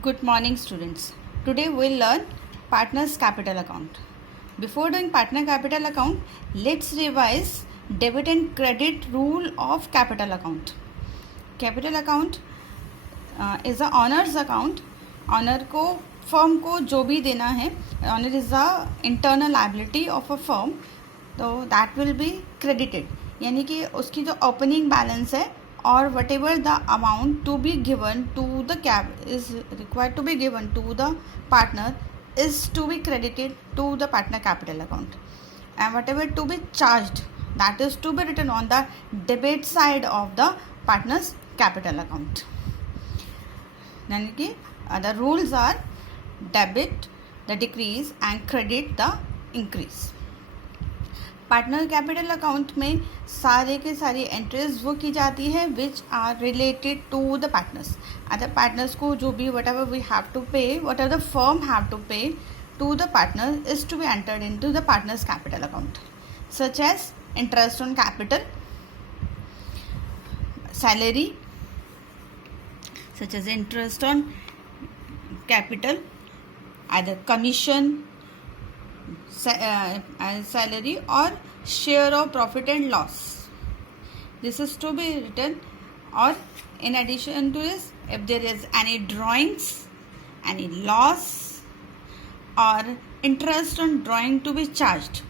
Good morning, students. Today we'll learn partner's capital account. Before doing partner capital account, let's revise debit and credit rule of capital account. Capital account is a owner's account. Owner को firm को जो भी देना है, owner is the internal liability of a firm, तो that will be credited. यानी कि उसकी जो opening balance है or whatever the amount to be given to the cap is required to be given to the partner is to be credited to the partner capital account, and whatever to be charged, that is to be written on the debit side of the partner's capital account. यानी कि the rules are debit the decrease and credit the increase. Partner capital account में सारे के सारी entries वो की जाती है which are related to the partners. Other partners को जो भी whatever we have to pay, whatever the firm have to pay to the partner is to be entered into the partners capital account, such as interest on capital, salary such as interest on capital, either commission, salary or share of profit and loss. This is to be written, or in addition to this, if there is any drawings, any loss or interest on drawing to be charged,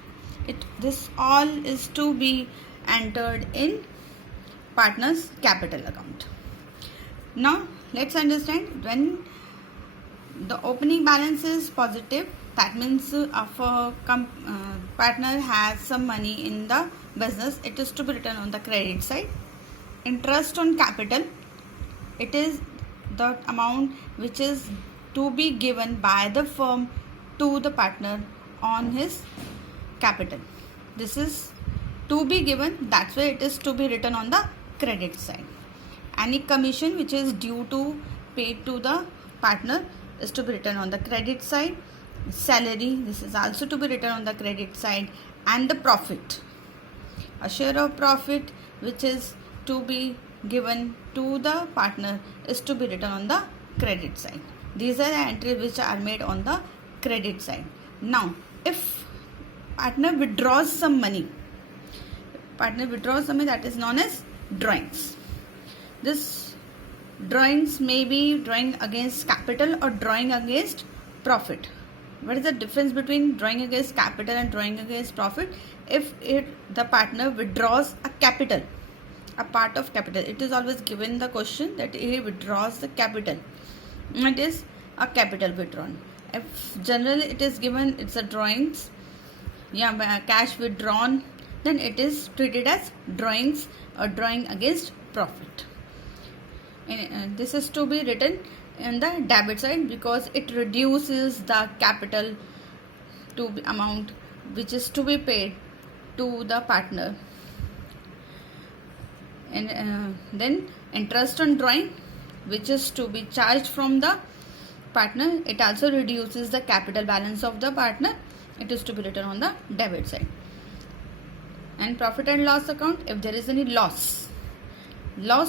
this all is to be entered in partner's capital account. Now let's understand, when the opening balance is positive, that means if a partner has some money in the business, it is to be written on the credit side. Interest on capital, it is the amount which is to be given by the firm to the partner on his capital. This is to be given, that's why it is to be written on the credit side. Any commission which is due to pay to the partner is to be written on the credit side. Salary, this is also to be written on the credit side. And the profit, a share of profit which is to be given to the partner is to be written on the credit side. These are the entries which are made on the credit side. Now if partner withdraws some money, that is known as drawings. This drawings may be drawing against capital or drawing against profit. What is the difference between drawing against capital and drawing against profit? If the partner withdraws a capital, a part of capital, it is always given the question that he withdraws the capital. It is a capital withdrawn. If generally it is given, it's a drawings, cash withdrawn, then it is treated as drawings or drawing against profit. This is to be written in the debit side because it reduces the capital to amount which is to be paid to the partner. And then interest on drawing which is to be charged from the partner, it also reduces the capital balance of the partner. It is to be written on the debit side. And profit and loss account, if there is any loss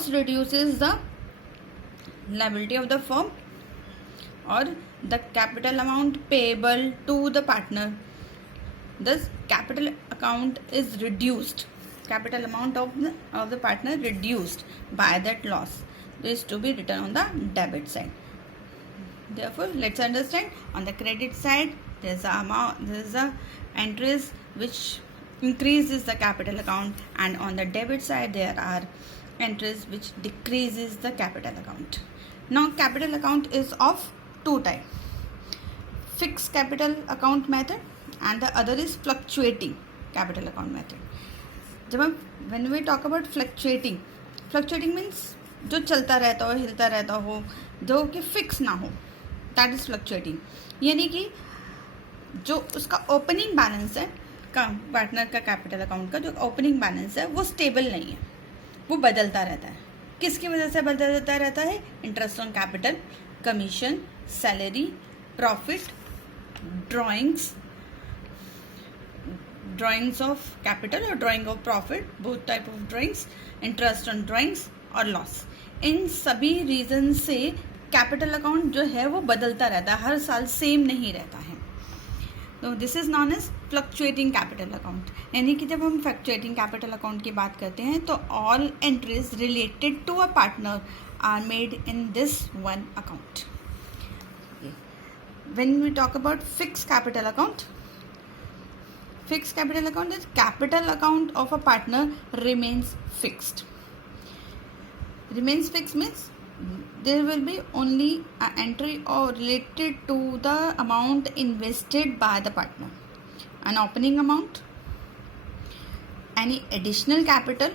reduces the liability of the firm or the capital amount payable to the partner. Thus capital account is reduced, capital amount of the partner reduced by that loss. This is to be written on the debit side. Therefore let's understand, on the credit side there is a entries which increases the capital account, and on the debit side there are entries which decreases the capital account. Now capital account is of two types, fixed capital account method and the other is fluctuating capital account method. When we talk about fluctuating means जो चलता रहता हो, हिलता रहता हो, जो कि fix ना हो, that is fluctuating. यानी कि जो उसका ओपनिंग बैलेंस है पार्टनर का कैपिटल अकाउंट का, जो ओपनिंग बैलेंस है वो स्टेबल नहीं है, वो बदलता रहता है. किसकी वजह से बदलता रहता है? Interest on capital, commission, salary, profit, drawings of capital और drawing of profit, both type of drawings, interest on drawings और लॉस. इन सभी रीजन से कैपिटल अकाउंट जो है वो बदलता रहता है, हर साल सेम नहीं रहता है. तो this is known as fluctuating capital account. यानी कि जब हम फ्लक्चुएटिंग कैपिटल अकाउंट की बात करते हैं तो all entries related to a partner are made in this one account. When we talk about fixed capital account is capital account of a partner remains fixed. Remains fixed means there will be only an entry or related to the amount invested by the partner, an opening amount, any additional capital,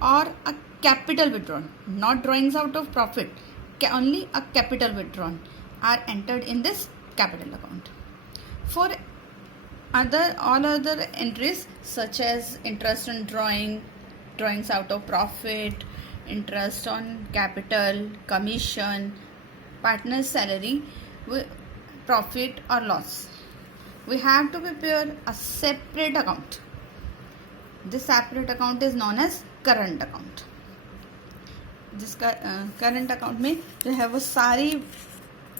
or a capital withdrawn, not drawings out of profit, only a capital withdrawn are entered in this capital account. For all other entries such as interest on drawings out of profit, interest on capital, commission, partner's salary, profit or loss, we have to prepare a separate account. This separate account is known as current account. जिस current account में जो है वो सारी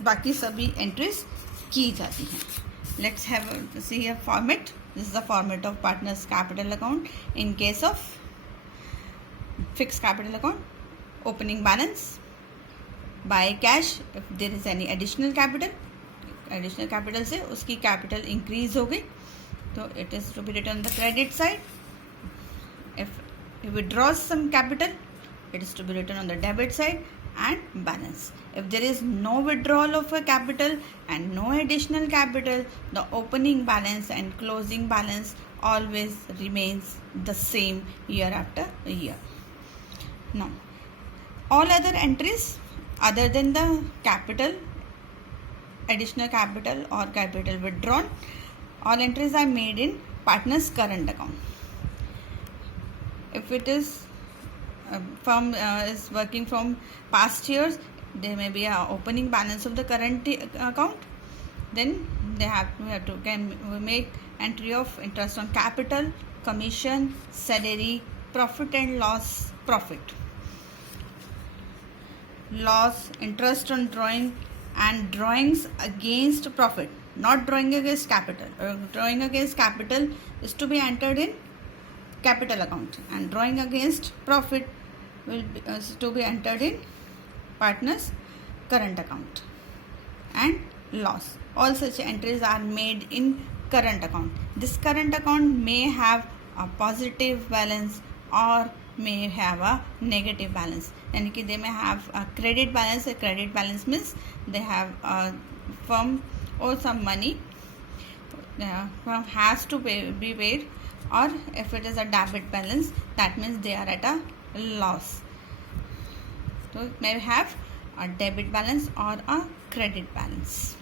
बाकी सभी entries की जाती हैं. Let's have see a format. This is the format of partners capital account in case of fix capital account. Opening balance by cash if there is any additional capital से उसकी कैपिटल इंक्रीज हो गई तो it is to be written on the credit side. If you withdraws some capital it is to be written on the debit side and balance. If there is no withdrawal of a capital and no additional capital, the opening balance and closing balance always remains the same year after year. Now, all other entries other than the capital, additional capital or capital withdrawn, all entries are made in partner's current account. If it is firm is working from past years, there may be a opening balance of the current account. Then they have to can make entry of interest on capital, commission, salary, profit and loss, interest on drawing and drawings against profit, not drawing against capital. Drawing against capital is to be entered in capital account and drawing against profit will be, to be entered in partner's current account. And loss, all such entries are made in current account. This current account may have a positive balance or may have a negative balance. And they may have a credit balance. A credit balance means they have a firm or some money firm has to be paid, or if it is a debit balance, that means they are at a loss. So it may have a debit balance or a credit balance.